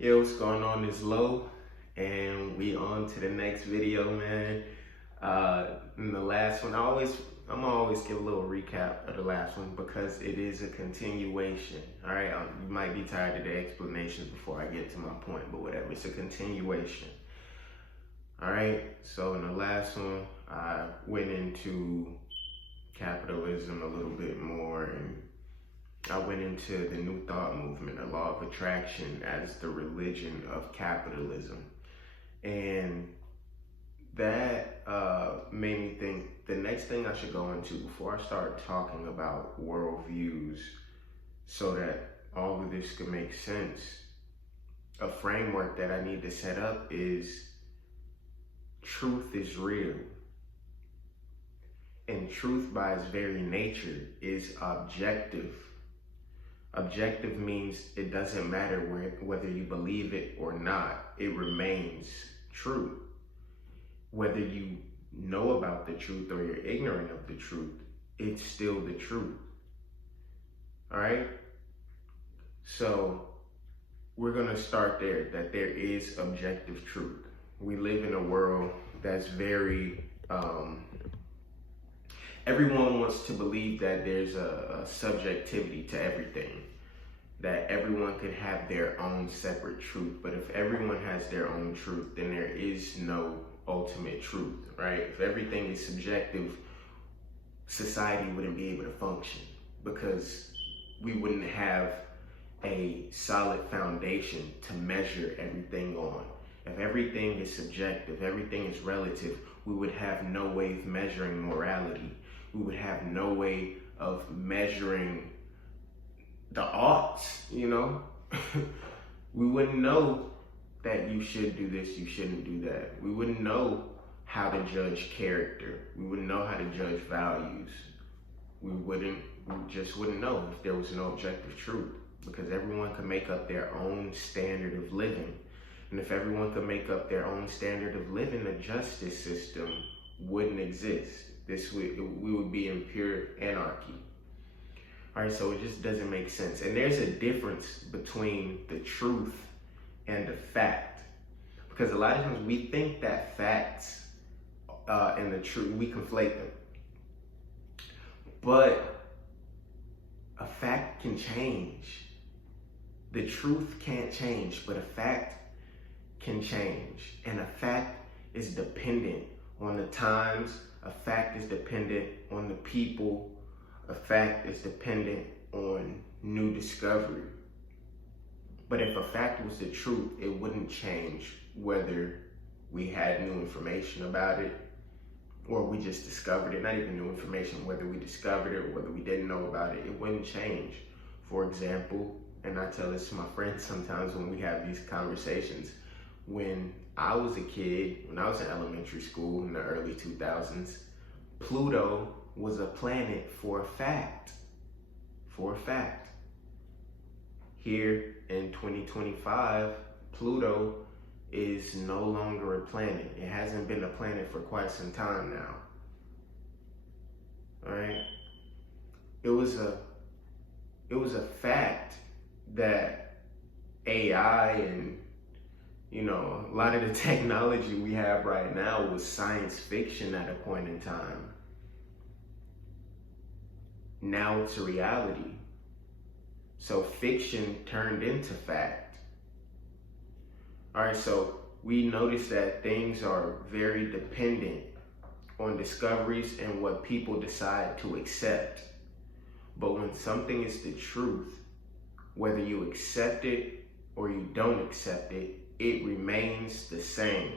Yo, what's going on? It's Low, and we on to the next video, man. In the last one, I'm gonna always give a little recap of the last one because it is a continuation. All right, you might be tired of the explanations before I get to my point, but whatever. It's a continuation. All right. So in the last one, I went into capitalism a little bit more and I went into the New Thought movement, the law of attraction, as the religion of capitalism. And that made me think the next thing I should go into before I start talking about worldviews so that all of this could make sense. A framework that I need to set up is truth is real. And truth by its very nature is objective. Objective means it doesn't matter whether you believe it or not, it remains true. Whether you know about the truth or you're ignorant of the truth, it's still the truth. All right? So we're going to start there, that there is objective truth. We live in a world that's very, everyone wants to believe that there's a subjectivity to everything, that everyone could have their own separate truth. But if everyone has their own truth, then there is no ultimate truth, right? If everything is subjective, society wouldn't be able to function because we wouldn't have a solid foundation to measure everything on. If everything is subjective, everything is relative, we would have no way of measuring morality. We would have no way of measuring the odds, you know? We wouldn't know that you should do this, you shouldn't do that. We wouldn't know how to judge character. We wouldn't know how to judge values. We just wouldn't know if there was no objective truth, because everyone could make up their own standard of living. And if everyone could make up their own standard of living, the justice system wouldn't exist. We would be in pure anarchy. All right, so it just doesn't make sense. And there's a difference between the truth and the fact. Because a lot of times we think that facts and the truth, we conflate them. But a fact can change. The truth can't change, but a fact can change. And a fact is dependent on the times. A fact is dependent on the people. A fact is dependent on new discovery. But if a fact was the truth, it wouldn't change whether we had new information about it or we just discovered it. Not even new information, whether we discovered it or whether we didn't know about it, it wouldn't change. For example, and I tell this to my friends sometimes when we have these conversations, when I was a kid, when I was in elementary school in the early 2000s, Pluto was a planet for a fact. For a fact. Here in 2025, Pluto is no longer a planet. It hasn't been a planet for quite some time now. All right? It was a fact that AI and a lot of the technology we have right now was science fiction at a point in time. Now it's a reality. So fiction turned into fact. All right, so we notice that things are very dependent on discoveries and what people decide to accept. But when something is the truth, whether you accept it or you don't accept it, it remains the same.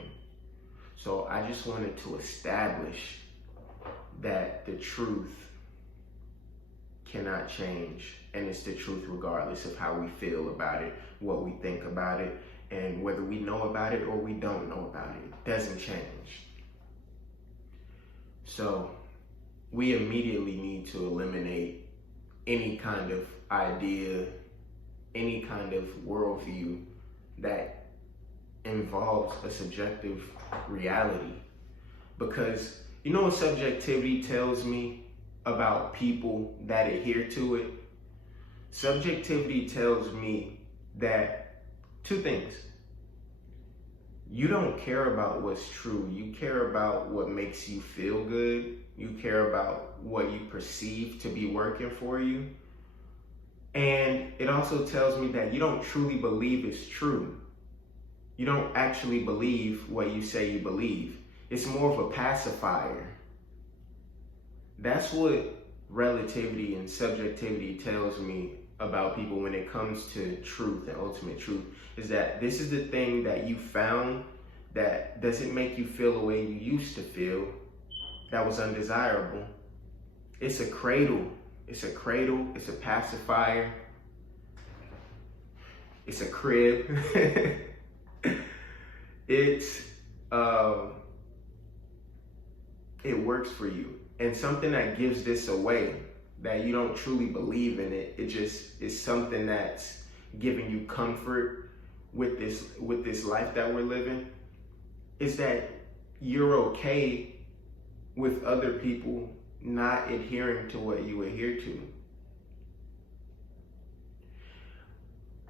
So I just wanted to establish that the truth cannot change, and it's the truth regardless of how we feel about it, what we think about it, and whether we know about it or we don't know about it. It doesn't change. So we immediately need to eliminate any kind of idea, any kind of worldview that involves a subjective reality. Because you know what subjectivity tells me about people that adhere to it? Subjectivity tells me that Two things. You don't care about what's true. You care about what makes you feel good. You care about what you perceive to be working for you. And it also tells me that you don't truly believe it's true. You don't actually believe what you say you believe. It's more of a pacifier. That's what relativity and subjectivity tells me about people when it comes to truth and ultimate truth, is that this is the thing that you found that doesn't make you feel the way you used to feel, that was undesirable. It's a cradle. It's a cradle. It's a pacifier. It's a crib. It works for you. And something that gives this away, that you don't truly believe in it, it just is something that's giving you comfort with this life that we're living, is that you're okay with other people not adhering to what you adhere to.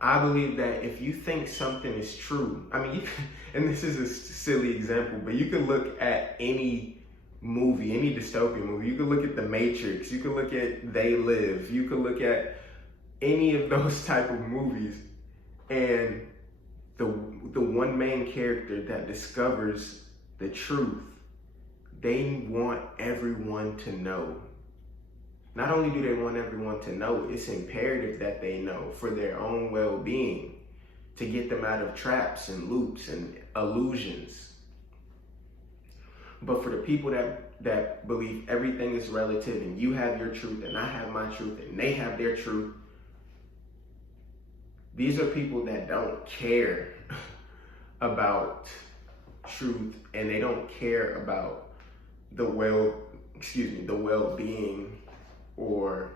I believe that if you think something is true, I mean, and this is a silly example, but you can look at any movie, any dystopian movie. You can look at The Matrix. You can look at They Live. You can look at any of those type of movies, and the one main character that discovers the truth, they want everyone to know. Not only do they want everyone to know, it's imperative that they know for their own well-being, to get them out of traps and loops and illusions. But for the people that believe everything is relative and you have your truth and I have my truth and they have their truth, these are people that don't care about truth, and they don't care about the well-being, or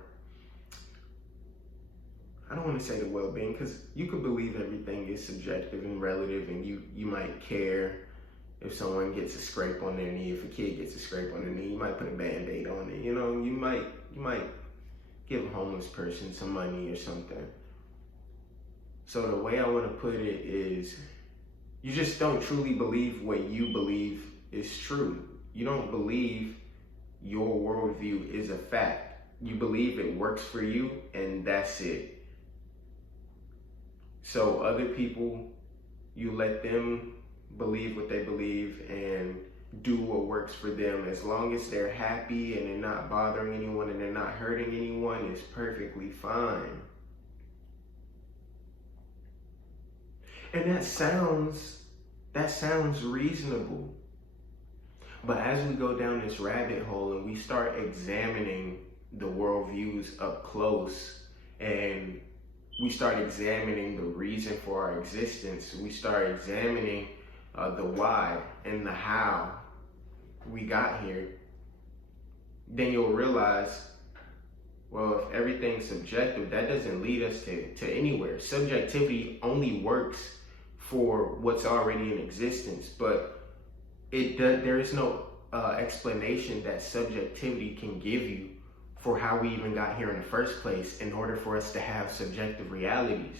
I don't want to say the well-being, because you could believe everything is subjective and relative, and you might care if someone gets a scrape on their knee. If a kid gets a scrape on their knee, you might put a Band-Aid on it. You know, you might give a homeless person some money or something. So the way I want to put it is, you just don't truly believe what you believe is true. You don't believe your worldview is a fact. You believe it works for you, and that's it. So other people, you let them believe what they believe and do what works for them. As long as they're happy and they're not bothering anyone and they're not hurting anyone, it's perfectly fine. And that sounds reasonable. But as we go down this rabbit hole and we start examining the worldviews up close, and we start examining the reason for our existence, we start examining the why and the how we got here, then you'll realize, well, if everything's subjective, that doesn't lead us to anywhere. Subjectivity only works for what's already in existence, but there is no explanation that subjectivity can give you for how we even got here in the first place in order for us to have subjective realities.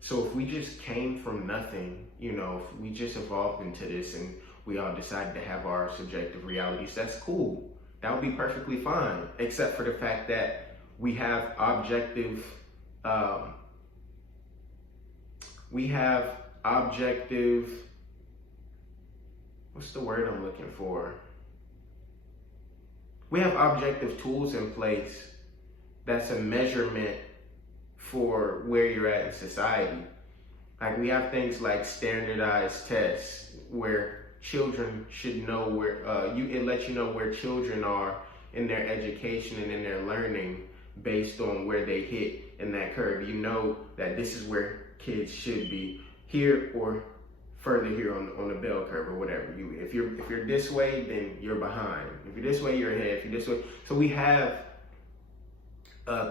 So if we just came from nothing, if we just evolved into this and we all decided to have our subjective realities, that's cool. That would be perfectly fine, except for the fact that we have objective, what's the word I'm looking for? We have objective tools in place that's a measurement for where you're at in society. Like, we have things like standardized tests where children should know where, it lets you know where children are in their education and in their learning based on where they hit in that curve. You know that this is where kids should be, here or further here on the bell curve or whatever. If you're this way, then you're behind. If you're this way, you're ahead. If you're this way, so we have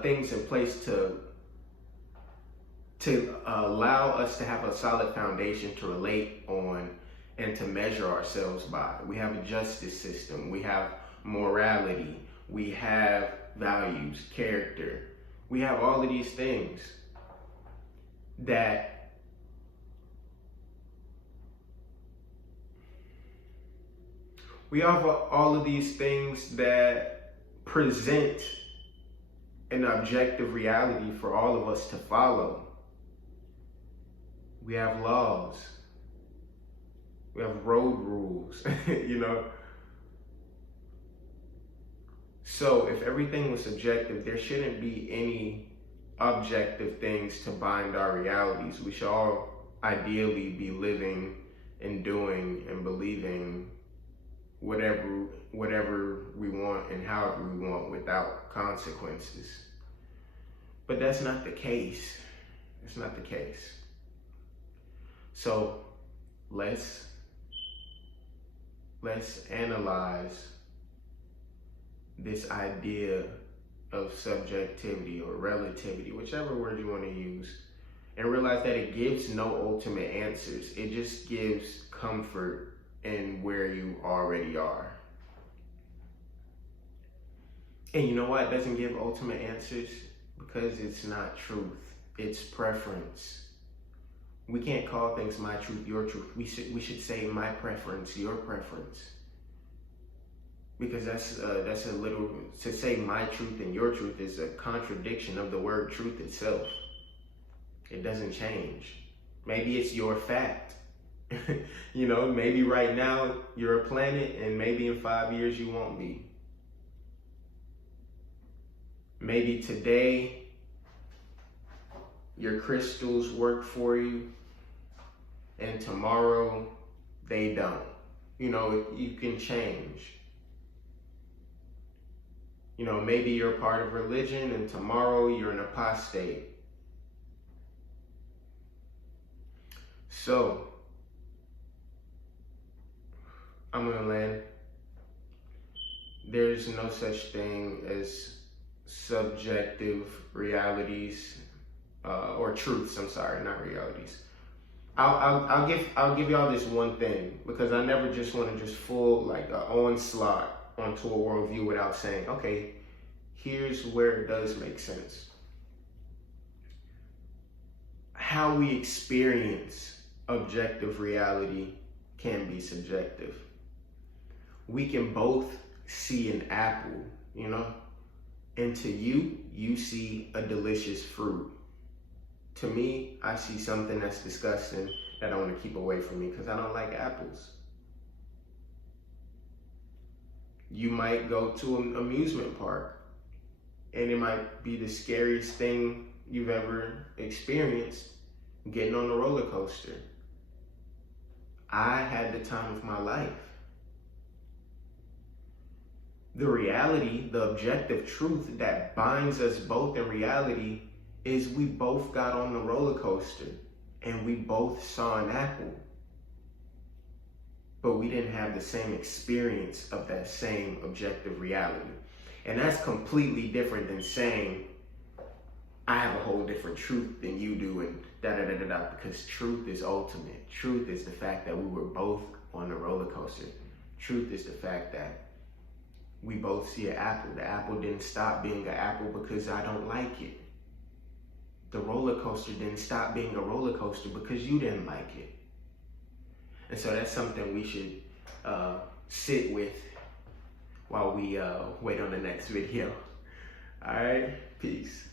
things in place to allow us to have a solid foundation to relate on and to measure ourselves by. We have a justice system. We have morality. We have values, character. We have all of these things. that we have all of these things that present an objective reality for all of us to follow. We have laws. We have road rules, you know. So if everything was subjective, there shouldn't be any objective things to bind our realities. We should all ideally be living and doing and believing whatever we want and however we want without consequences. But that's not the case. It's not the case. So let's analyze this idea of subjectivity or relativity, whichever word you want to use, and realize that it gives no ultimate answers. It just gives comfort in where you already are. And you know why it doesn't give ultimate answers? Because it's not truth, it's preference. We can't call things my truth, your truth. We should say my preference, your preference. Because that's a little, to say my truth and your truth is a contradiction of the word truth itself. It doesn't change. Maybe it's your fact. You know, maybe right now you're a planet and maybe in 5 years you won't be. Maybe today your crystals work for you and tomorrow they don't. You know, you can change. You know, maybe you're part of religion and tomorrow you're an apostate. So, I'm gonna land. There's no such thing as subjective realities or truths. I'm sorry, not realities. I'll give y'all this one thing, because I never just want to just full like an onslaught onto a worldview without saying, okay, here's where it does make sense. How we experience objective reality can be subjective. We can both see an apple, you know, and to you see a delicious fruit. To me, I see something that's disgusting that I want to keep away from me because I don't like apples. You might go to an amusement park and it might be the scariest thing you've ever experienced, getting on a roller coaster. I had the time of my life. The reality, the objective truth that binds us both in reality is we both got on the roller coaster and we both saw an apple. But we didn't have the same experience of that same objective reality. And that's completely different than saying, I have a whole different truth than you do and da-da-da-da-da, because truth is ultimate. Truth is the fact that we were both on the roller coaster. Truth is the fact that we both see an apple. The apple didn't stop being an apple because I don't like it. The roller coaster didn't stop being a roller coaster because you didn't like it. And so that's something we should sit with while we wait on the next video. All right, peace.